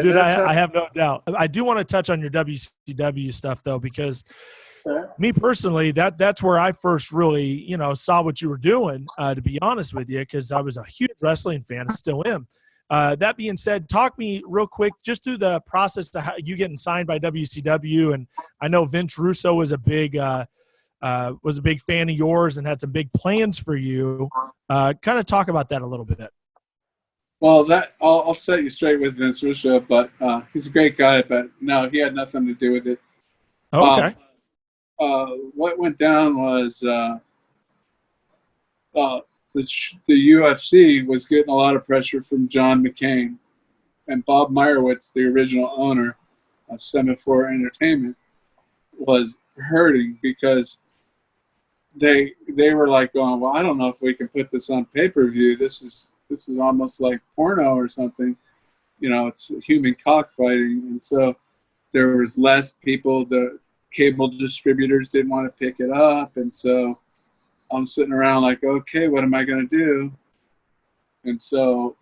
Dude, I have no doubt. I do want to touch on your WCW stuff though, because me personally, that's where I first really, saw what you were doing, to be honest with you, because I was a huge wrestling fan, I still am. That being said, talk me real quick just through the process to how you getting signed by WCW. And I know Vince Russo was a big fan of yours and had some big plans for you. Kind of talk about that a little bit. Well, I'll set you straight with Vince Russo, but he's a great guy. But no, he had nothing to do with it. Okay. What went down was the UFC was getting a lot of pressure from John McCain, and Bob Meyerowitz, the original owner of 7-4 Entertainment, was hurting because they were like going, well, I don't know if we can put this on pay-per-view. This is almost like porno or something. It's human cockfighting. And so there was less people. The cable distributors didn't want to pick it up. And so I'm sitting around like, okay, what am I going to do? And so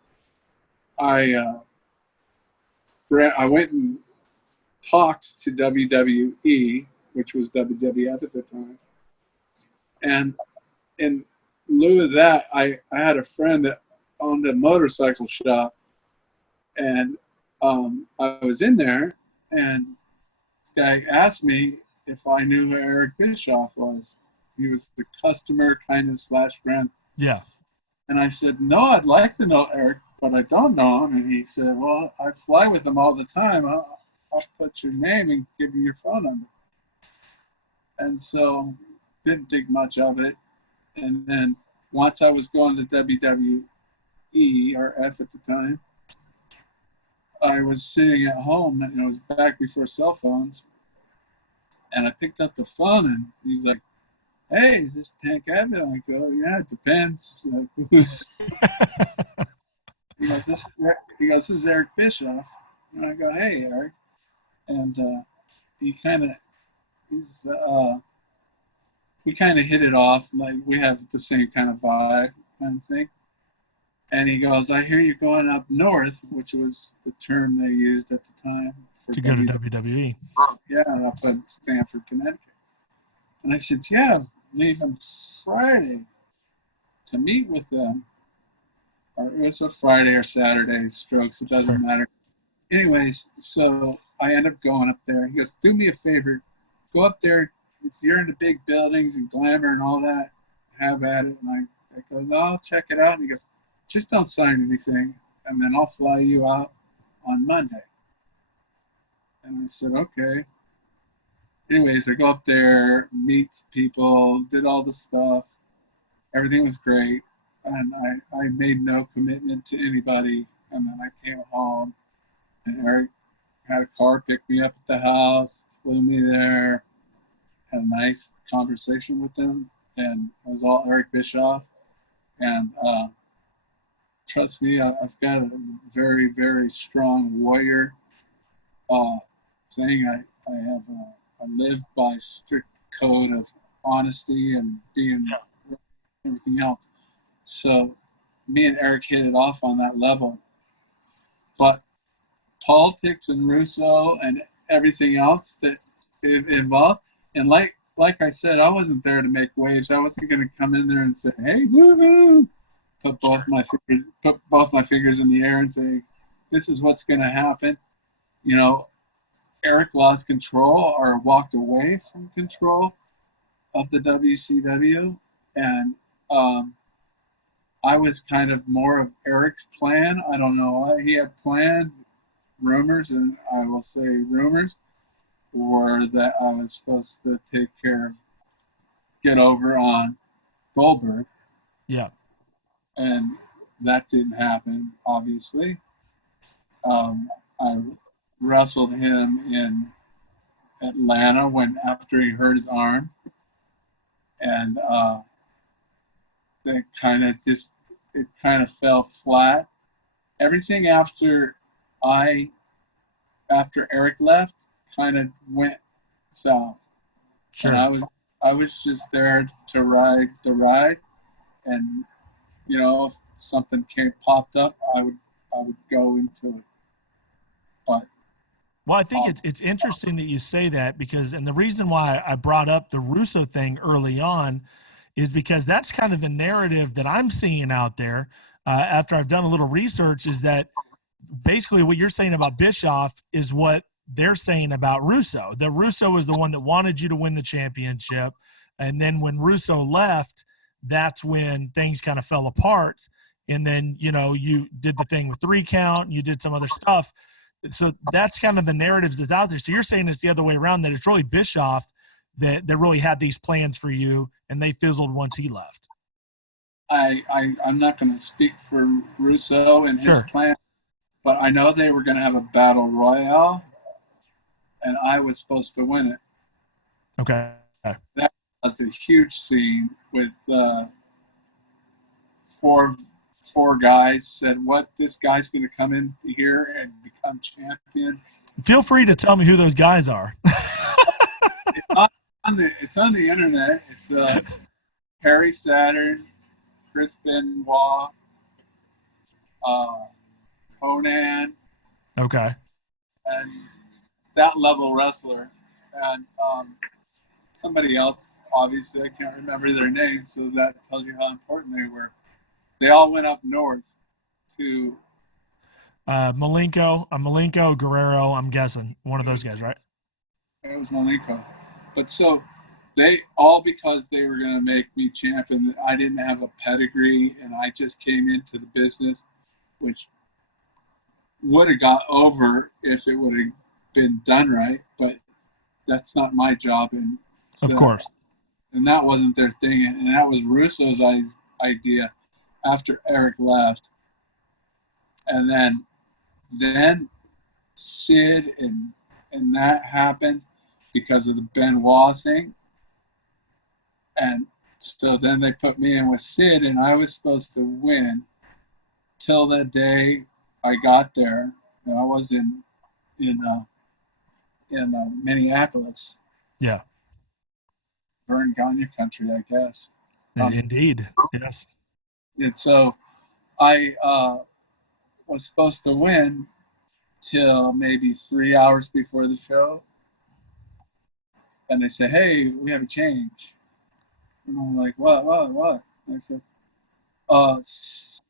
I went and talked to WWE, which was WWF at the time. And in lieu of that, I had a friend that owned a motorcycle shop, and I was in there, and this guy asked me if I knew who Eric Bischoff was. He was the customer kind of / friend. Yeah. And I said, no, I'd like to know Eric, but I don't know him. And he said, well, I fly with him all the time. I'll put your name and give you your phone number. And so didn't think much of it. And then once I was going to WWE, or F at the time, I was sitting at home, and it was back before cell phones, and I picked up the phone, and he's like, hey, is this Tank Abbott? I go, yeah, it depends. Who's? He goes, this is Eric Bischoff. And I go, hey, Eric. And we kind of hit it off. Like, we have the same kind of vibe kind of thing. And he goes, I hear you're going up north, which was the term they used at the time. To go to WWE. Yeah, up in Stamford, Connecticut. And I said, yeah, leaving Friday to meet with them. Or it's a Friday or Saturday, strokes, it doesn't matter. Anyways, so I end up going up there. He goes, do me a favor, go up there. If you're into big buildings and glamour and all that, have at it. And I go, no, I'll check it out. And he goes, just don't sign anything, and then I'll fly you out on Monday. And I said, okay. Anyways, I go up there, meet people, did all the stuff. Everything was great. And I made no commitment to anybody. And then I came home, and Eric had a car pick me up at the house, flew me there, had a nice conversation with him, and it was all Eric Bischoff. And trust me, I've got a very, very strong warrior thing. I live by strict code of honesty and being everything else. So me and Eric hit it off on that level. But politics and Russo and everything else that involved, and like I said, I wasn't there to make waves. I wasn't going to come in there and say, hey, woo-hoo, put both my fingers in the air and say, this is what's going to happen. Eric lost control or walked away from control of the WCW, and I was kind of more of Eric's plan. I don't know what he had planned. Rumors, and I will say rumors, were that I was supposed to get over on Goldberg. Yeah. And that didn't happen, obviously. I wrestled him in Atlanta after he hurt his arm, and it kind of fell flat. Everything after Eric left kind of went south. Sure. And I was just there to ride the ride, and if something popped up, I would go into it. But well, I think it's interesting that you say that, because, and the reason why I brought up the Russo thing early on is because that's kind of the narrative that I'm seeing out there after I've done a little research, is that basically what you're saying about Bischoff is what they're saying about Russo. That Russo was the one that wanted you to win the championship. And then when Russo left, that's when things kind of fell apart. And then, you know, you did the thing with 3 count, you did some other stuff. So that's kind of the narratives that's out there. So you're saying it's the other way around, that it's really Bischoff that really had these plans for you, and they fizzled once he left. I'm not going to speak for Russo and his Sure. plan, but I know they were going to have a battle royale, and I was supposed to win it. Okay. That was a huge scene with four guys said, "What? This guy's going to come in here and become champion?" Feel free to tell me who those guys are. It's on the internet. It's Harry Saturn, Chris Benoit, Conan, Okay. and that level wrestler, and somebody else. Obviously, I can't remember their names, so that tells you how important they were. They all went up north to Malenko, Guerrero, I'm guessing. One of those guys, right? It was Malenko. But so they all, because they were going to make me champion, I didn't have a pedigree, and I just came into the business, which would have got over if it would have been done right, but that's not my job. And Of course. And that wasn't their thing, and that was Russo's idea after Eric left. And then Sid and that happened because of the Benoit thing. And so then they put me in with Sid, and I was supposed to win till the day I got there. And I was in Minneapolis. Yeah. Vern Gagne country, I guess. Indeed. Yes. And so I was supposed to win till maybe 3 hours before the show. And they said, "Hey, we have a change." And I'm like, what? And I said, Sid's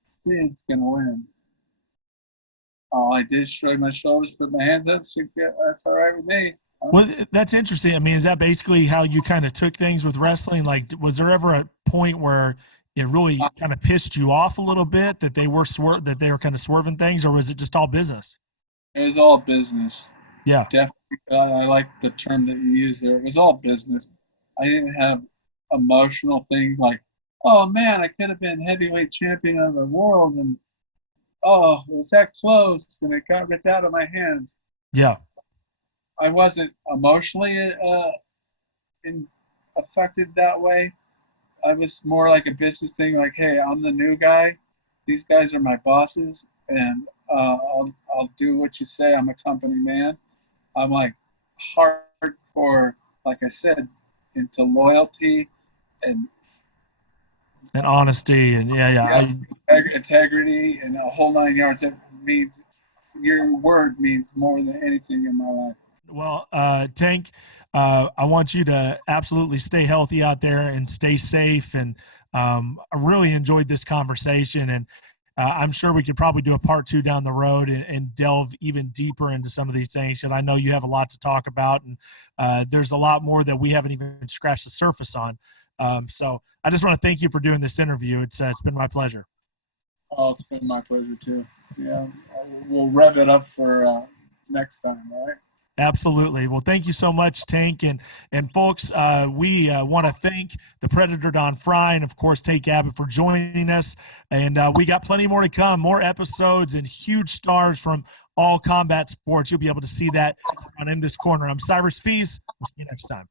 going to win. I did shrug my shoulders, put my hands up, said, "Yeah, that's all right with me." Well, that's interesting. I mean, is that basically how you kind of took things with wrestling? Like, was there ever a point where it really kind of pissed you off a little bit that they were kind of swerving things, or was it just all business? It was all business. Yeah. Definitely. I like the term that you used there. It was all business. I didn't have emotional things like, "Oh man, I could have been heavyweight champion of the world, and oh, it was that close, and it got ripped out of my hands." Yeah. I wasn't emotionally affected that way. I was more like a business thing, like, "Hey, I'm the new guy. These guys are my bosses, and I'll do what you say. I'm a company man." I'm like hardcore, like I said, into loyalty and honesty and integrity and a whole 9 yards. It means, your word means more than anything in my life. Well, Tank, I want you to absolutely stay healthy out there and stay safe. And I really enjoyed this conversation, and I'm sure we could probably do a part 2 down the road and delve even deeper into some of these things. And I know you have a lot to talk about, and there's a lot more that we haven't even scratched the surface on. So I just want to thank you for doing this interview. It's been my pleasure. Oh, it's been my pleasure too. Yeah, we'll rev it up for next time, all right? Absolutely. Well, thank you so much, Tank. And folks, we want to thank the Predator Don Fry and, of course, Tank Abbott for joining us. And we got plenty more to come, more episodes and huge stars from all combat sports. You'll be able to see that on In This Corner. I'm Cyrus Fees. We'll see you next time.